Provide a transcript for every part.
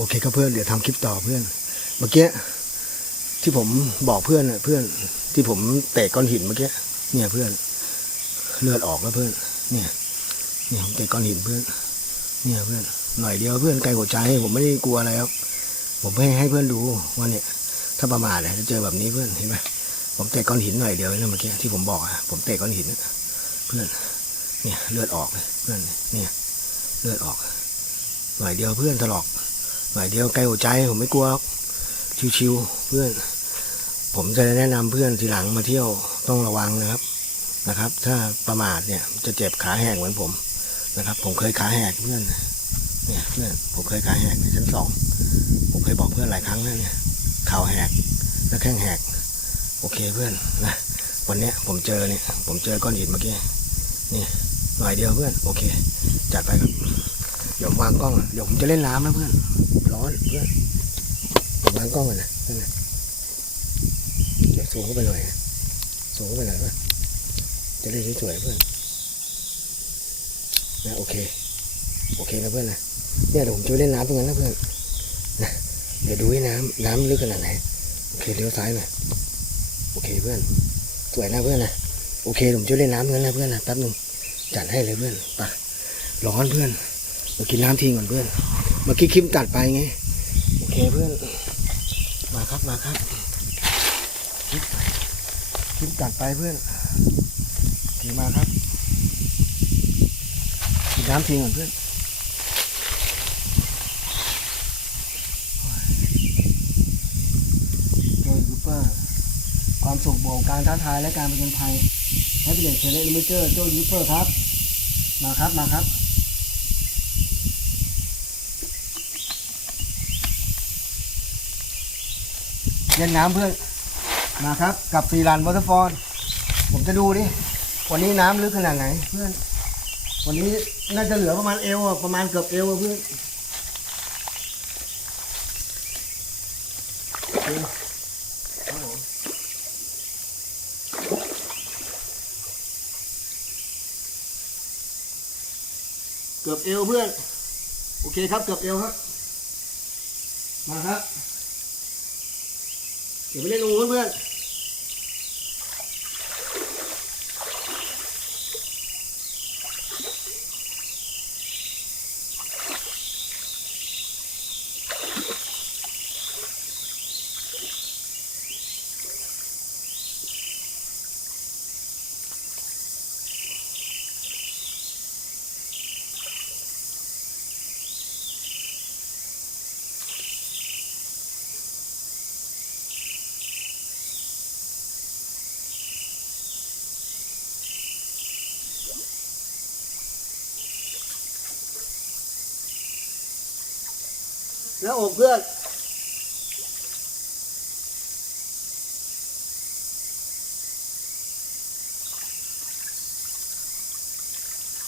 โอเคครับเพื่อนเดี๋ยวทำคลิปต่อเพื่อน เมื่อกี้ที่ผมบอกเพื่อนน่ะเพื่อน ที่ผมเตะก้อนหินเมื่อกี้เนี่ยเพื่อน เลือดออกแล้วเพื่อน เนี่ย เนี่ยผมเตะก้อนหินเพื่อน เนี่ยเพื่อนหน่อยเดียวเพื่อนไกลหัวใจผมไม่ได้กลัวอะไรครับผมให้ให้เพื่อนดูว่าเนี่ย ถ้าประมาทเนี่ยจะเจอแบบนี้เพื่อนเห็นไหมผมเตะก้อนหินหน่อยเดียวนะเมื่อกี้ที่ผมบอกอะผมเตะก้อนหินเพื่อน เนี่ยเลือดออกเลยเพื่อนเนี่ยเลือดออกหน่อยเดียวเพื่อนถลอก หน่อยเดียวไกล้หัวใจผมไม่กลัวหรอกชิวๆเพื่อน ผมจะแนะนำเพื่อนทีหลังมาเที่ยวต้องระวังนะครับนะครับ ถ้าประมาทเนี่ยจะเจ็บขาแหกเหมือนผมนะครับ ผมเคยขาแหกเพื่อนเนี่ยเพื่อนผมเคยขาแหกในชั้นสองผมเคยบอกเพื่อนหลายครั้งแล้วเนี่ยเข่าแหกแล้วแข้งแหก โอเคเพื่อนนะวันนี้ผมเจอเนี่ยผมเจอก้อนหินเมื่อกี้นี่หน่อยเดียวเพื่อน โอเค จัดไปครับ เดี๋ยววางกล้องเดี๋ยวผมจะเล่นน้ำนะเพื่อน ร้อนเพื่อนวางกล้องก่อนนะนั่นนะเดี๋ยวสูงเข้าไปหน่อยสูงเข้าไปหน่อยเพื่อนจะได้สวยๆเพื่อนนะโอเค โอเคนะเพื่อนนะเนี่ยเดี๋ยวผมจะไปเล่นน้ำตรงนั้นนะเพื่อนนะเดี๋ยวดูให้น้ำน้ำลึกขนาดไหนโอเคเลี้ยวซ้ายหน่อยโอเคเพื่อนสวยนะเพื่อนนะโอเคผมจะเล่นน้ำตรงนั้นนะเพื่อนนะแป๊บหนึงจัดให้เลยเพื่อนไปร้อนเพื่อน มากินน้ำทิ้งก่อนเพื่อน เมื่อกี้คลิปตัดไปไง โอเคเพื่อน มาครับมาครับคลิปคลิปตัดไปเพื่อนโอมาครับ กินน้ำทิ้งก่อนเพื่อนโจยคูเปอร์ ความสุขบวกการท้าทายและการเป็นภัยให้เป็นเด็กเทเลลิมิเตอร์โจยคูเปอร์ครับ มาครับมาครับ เล่นน้ำเพื่อนมาครับ กับฟรีรันวอเตอร์ฟอลผมจะดูดิวันนี้น้ำลึกขนาดไหนเพื่อน วันนี้น่าจะเหลือประมาณเอวประมาณเกือบเอวเพื่อนเคครับผมเกือบเอวเพื่อน โอเคครับเกือบเอวครับ มาครับ เดี๋ยวไปเล่นตรงนู้นเพื่อน แล้วอกเพื่อน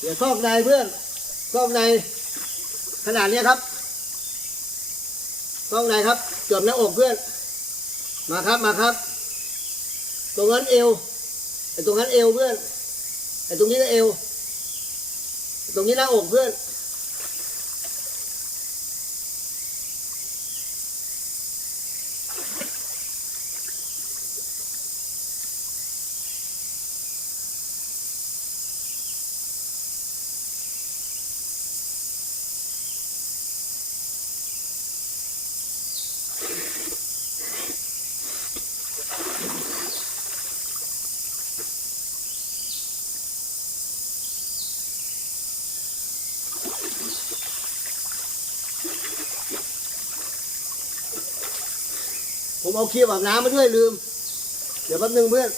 เดี๋ยวซอกในเพื่อนซอกในขนาดนี้ครับซอกในครับเกือบหน้าอกเพื่อน มาครับมาครับ ตรงนั้นเอวไอ้ตรงนั้นเอวเพื่อน ไอ้ตรงนี้นะเอว ตรงนี้หน้าอกเพื่อน เอาครีมอาบน้ำมาด้วยลืม เดี๋ยวแป๊บนึงเพื่อน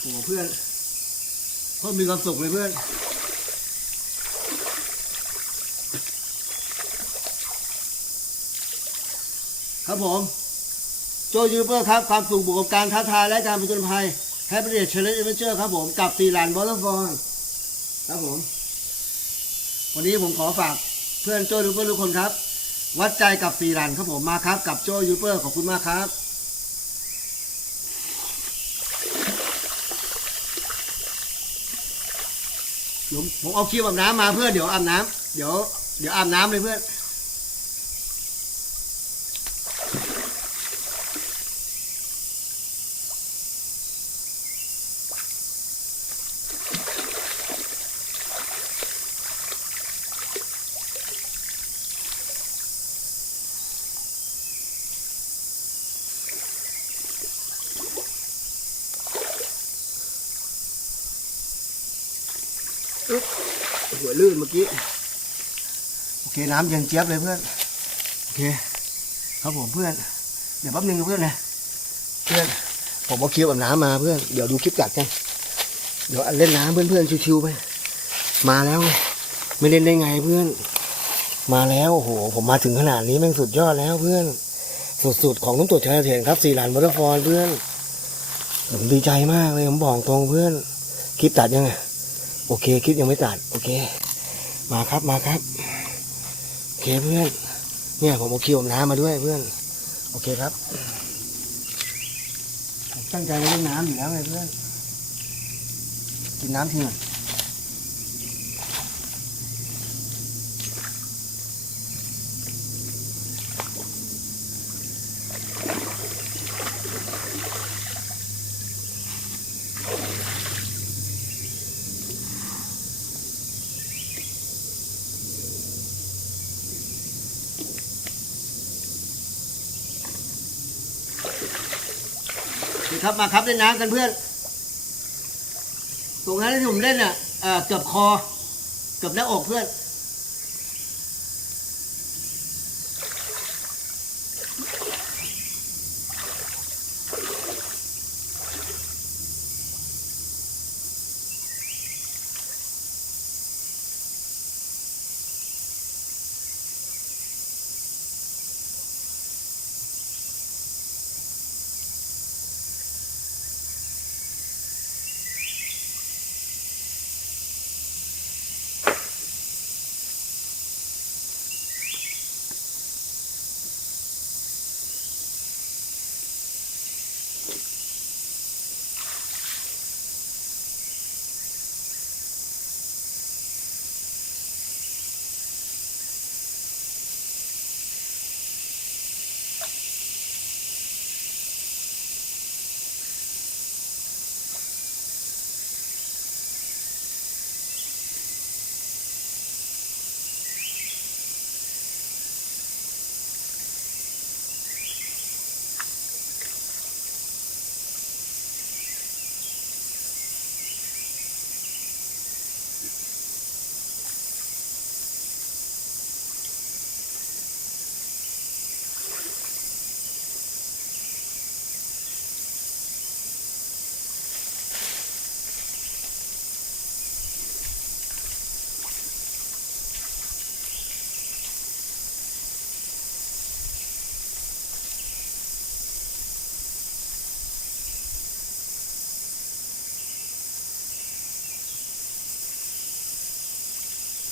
โอ้เพื่อนเพื่อนมีความสุขเลยเพื่อน ครับผม โจยูเปอร์ครับ ความสุขบวกกับการท้าทายและการผจญภัยแฮปปี้เดย์เชลเลนเอเวนเจอร์ครับผม กับซีรันบอลลฟอนครับผม วันนี้ผมขอฝากเพื่อนโจยูเปอร์ทุกคนครับ วัดใจกับซีรันครับผมมาครับ กับโจยูเปอร์ขอบคุณมากครับเดี๋ยวผมเอาครีมอาบน้ำมาเพื่อนเดี๋ยวอาบน้ำเดี๋ยวเดี๋ยวอาบน้ำเลยเพื่อน ลื่นเมื่อกี้ โอเคน้ำเย็นเจี๊ยบเลยเพื่อน โอเค ครับผมเพื่อน เดี๋ยวแป๊บนึงเพื่อนนะ เพื่อน ผมเอาคลิปอาบน้ำมาเพื่อน เดี๋ยวดูคลิปกัดกัน เดี๋ยวเล่นน้ำเพื่อนๆชิวๆไป มาแล้ว ไม่เล่นได้ไงเพื่อน มาแล้วโอ้โห ผมมาถึงขนาดนี้แม่งสุดยอดแล้วเพื่อน สุดๆของนุ่มตัวชายเถียนครับสี่หลานวอเตอร์ฟอลเพื่อน ผมดีใจมากเลยผมบอกตรงเพื่อน คลิปตัดยังไงโอเค คลิปยังไม่ตัด โอเค มาครับมาครับโอเคเพื่อนเนี่ยผมเอาคิวผมน้ำมาด้วยเพื่อน โอเคครับตั้งใจเล่นน้ำอยู่แล้วไงเพื่อนกินน้ำทีหน่อย ครับมาครับเล่นน้ำกันเพื่อน ตรงนั้นที่ผมเล่นอะเอ่อเกือบคอ เกือบหน้าอกเพื่อน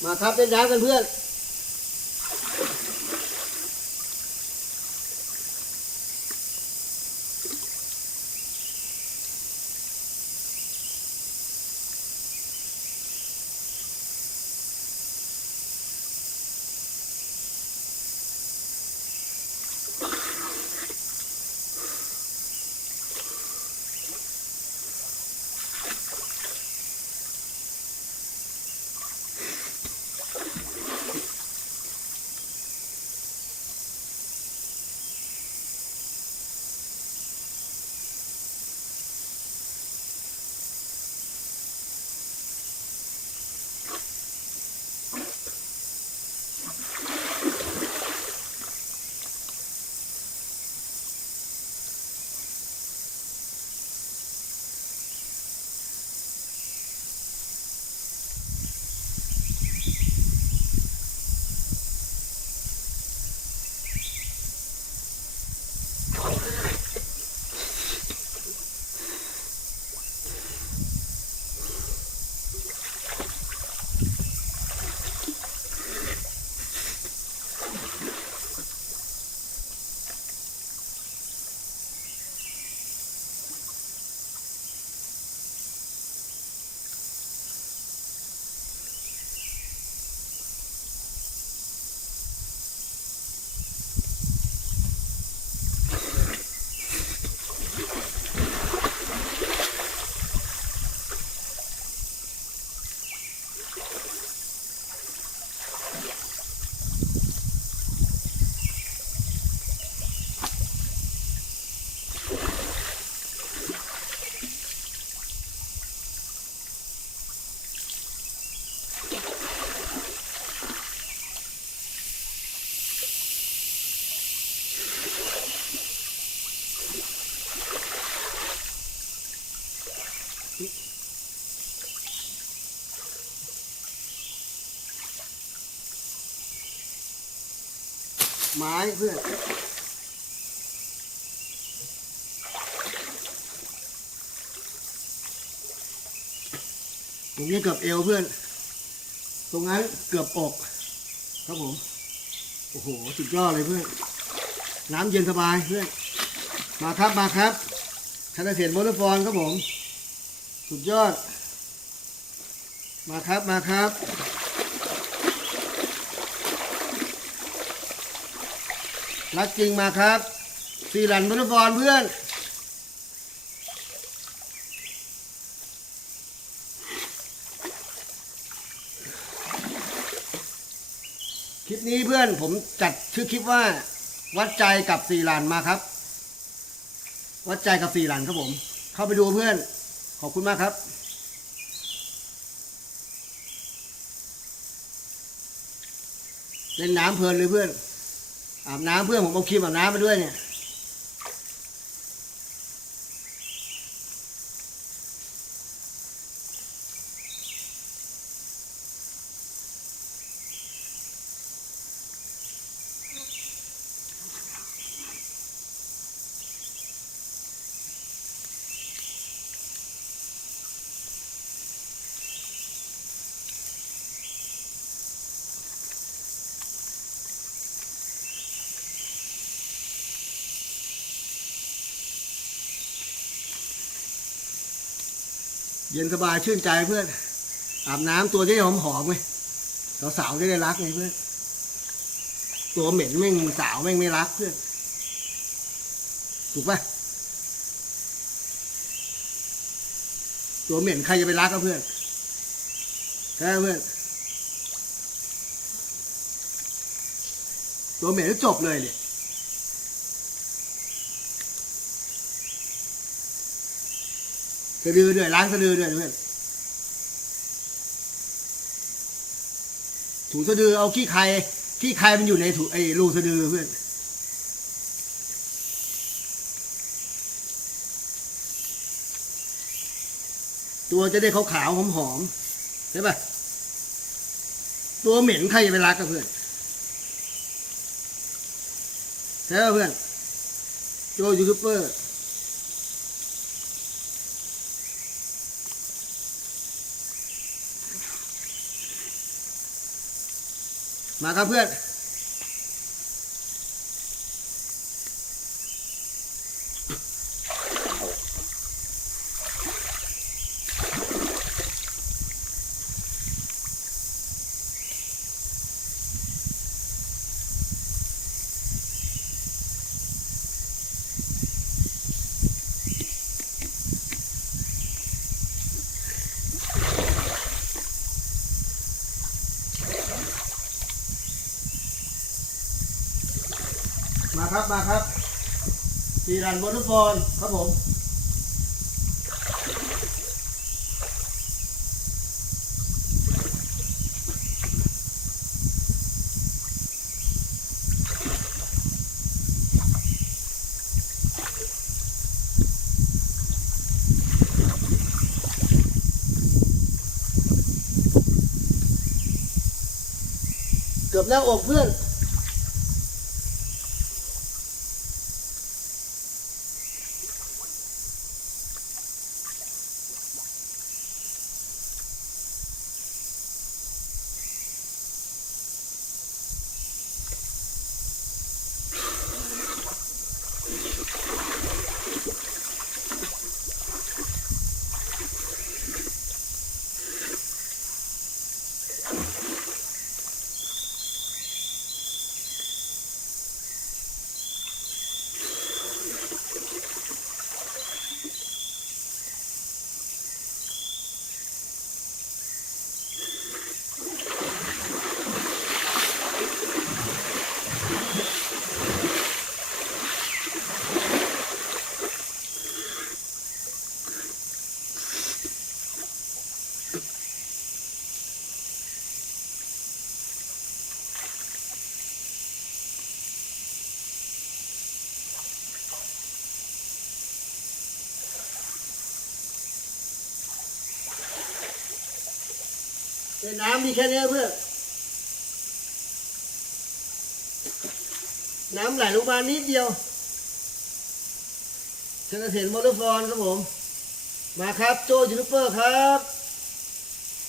มาครับเล่นน้ำกันเพื่อน ไม้เพื่อนตรงนี้เกือบเอวเพื่อน ตรงนั้นเกือบอก ครับผม โอ้โห สุดยอดเลยเพื่อน น้ำเย็นสบายเพื่อน มาครับมาครับชนะเสียนมอเตอร์ฟอนครับผม สุดยอด มาครับมาครับ รักจริงมาครับสีหลันมอเตอร์ฟอนเพื่อน คลิปนี้เพื่อนผมจัดชื่อคลิปว่า วัดใจกับสี่หลานมาครับ วัดใจกับสี่หลานครับผม เข้าไปดูเพื่อน ขอบคุณมากครับเล่นน้ำเพลินเลยเพื่อน อาบน้ำเพื่อนผมเอาครีมอาบน้ำไปด้วยเนี่ย เย็นสบายชื่นใจเพื่อน อาบน้ำตัวจะได้หอมหอมๆไงสาวๆจะได้รักไงเพื่อน ตัวเหม็นแม่งสาวแม่งไม่รักเพื่อน ถูกปะตัวเหม็นใครจะไปรักกับเพื่อนใช่เพื่อน ตัวเหม็นก็จบเลยเนี่ย สะดือด้วยล้างสะดือด้วยเพื่อนถูสะดือเอาขี้ใครขี้ใครมันอยู่ในถูไอ้รูสะดือเพื่อนตัวจะได้ขาวๆหอมๆใช่ปะตัวเหม็นใครจะไปรักกับเพื่อนใช่ปะเพื่อนโจยูทูบเบอร์ มาครับเพื่อน มาครับมาครับสีรันวอเตอร์ฟอลครับผมเกือบหน้าอกเพื่อน น้ำมีแค่นี้เพื่อนน้ำไหลลงมานิดเดียวชนะเห็นมอเตอร์ฟอนครับผม มาครับโจยูทูบเบอร์ครับ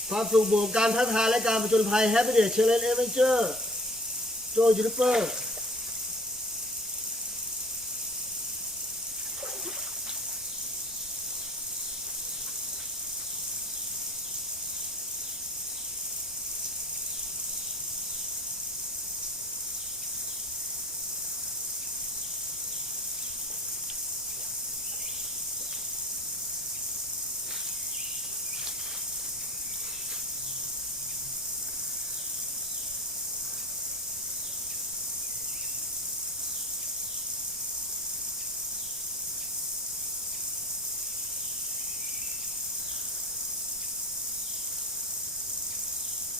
ความสุขบวกการท้าทายและการผจญภัยแฮปปี้เดชเชลเลนเอเวนเจอร์โจยูทูบเบอร์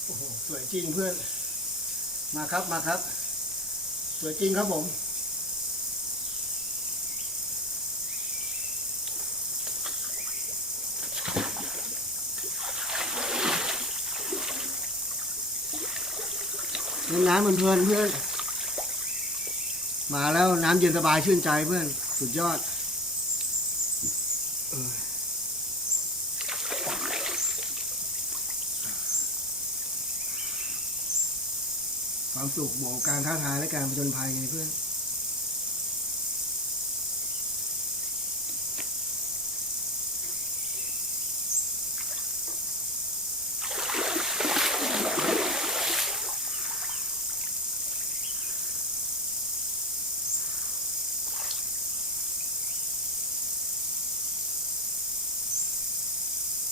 โอ้โหสวยจริงเพื่อน มาครับมาครับ สวยจริงครับผมเล่นน้ำเหมือนเพื่อนเพื่อน มาแล้วน้ำเย็นสบายชื่นใจเพื่อน สุดยอด ความสุขบวกการท้าทายและการผจญภัยไงเพื่อน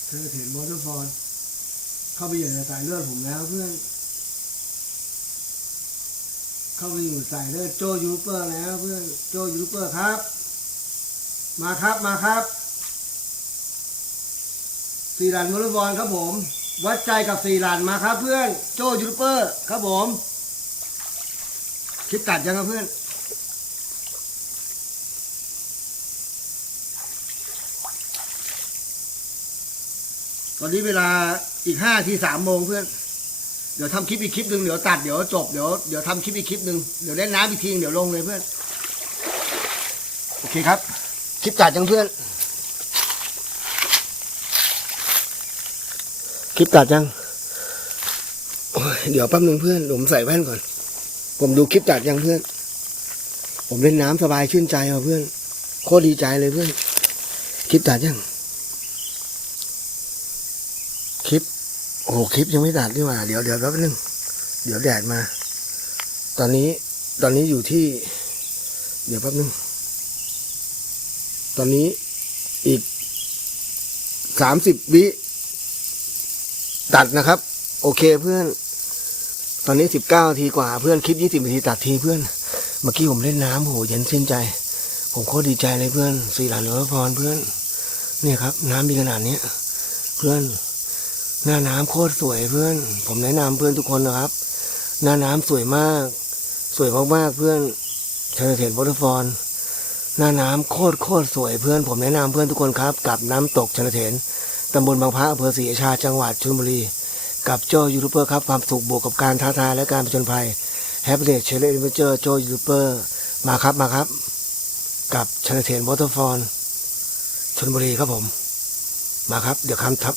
เธอเห็นมอเตอร์ฟอนเข้าไปอยู่ในสายเลือดผมแล้วเพื่อน เข้าไปอยู่สายเลือโจยูทูบเปอร์แล้วเพื่อนโจยูทูบเปอร์ครับ มาครับมาครับสี่หลันมอเตอร์บอลครับผม วัดใจกับสี่หลันมาครับ เพื่อนโจยูทูบเบอร์ครับผมคิดตัดยังครับเพื่อนตอนนี้เวลาอีกห้าทีสามโมงเพื่อน เดี๋ยวทำคลิปอีกคลิปหนึ่งเดี๋ยวตัดเดี๋ยวจบเดี๋ยวเดี๋ยวทำคลิปอีกคลิปหนึ่งเดี๋ยวเล่นน้ำอีกทีเดี๋ยวลงเลยเพื่อนโอเคครับ คลิปตัดยังเพื่อน คลิปตัดยังเดี๋ยวแป๊บหนึ่งเพื่อนผมใส่แว่นก่อน ผมดูคลิปตัดยังเพื่อน ผมเล่นน้ำสบายชื่นใจว่ะเพื่อน โคตรดีใจเลยเพื่อน คลิปตัดยัง คลิป โอ้โหคลิปยังไม่ตัดนี่หว่า เดี๋ยวเดี๋ยวแป๊บนึง เดี๋ยวแดดมา ตอนนี้ตอนนี้อยู่ที่ เดี๋ยวแป๊บนึง ตอนนี้อีกสามสิบวิตัดนะครับ โอเคเพื่อน ตอนนี้สิบเก้าทีกว่าเพื่อนคลิปยี่สิบนาทีตัดทีเพื่อน เมื่อกี้ผมเล่นน้ำโหเย็นชื่นใจ ผมโคตรดีใจเลยเพื่อนสี่หลานหลวงพ่อพรเพื่อน เนี่ยครับ น้ำมีขนาดนี้เพื่อน หน้าน้ำโคตรสวยเพื่อน ผมแนะนำเพื่อนทุกคนนะครับ หน้าน้ำสวยมาก สวยมากๆเพื่อนชนเทนวอเตอร์ฟอนหน้าน้ำโคตรโคตรสวยเพื่อน ผมแนะนำเพื่อนทุกคนครับ กับน้ำตกชนเทนตำบลบางพระอำเภอศรีชาจังหวัดชลบุรี กับโจยูทูบเบอร์ครับความสุขบวกกับการท้าทายและการผจญภัยแฮปปี้เดชเชลเลนเจอร์โจยูทูบเบอร์มาครับมาครับ กับชนเทนวอเตอร์ฟอนชลบุรีครับผม มาครับ เดี๋ยวคำทับ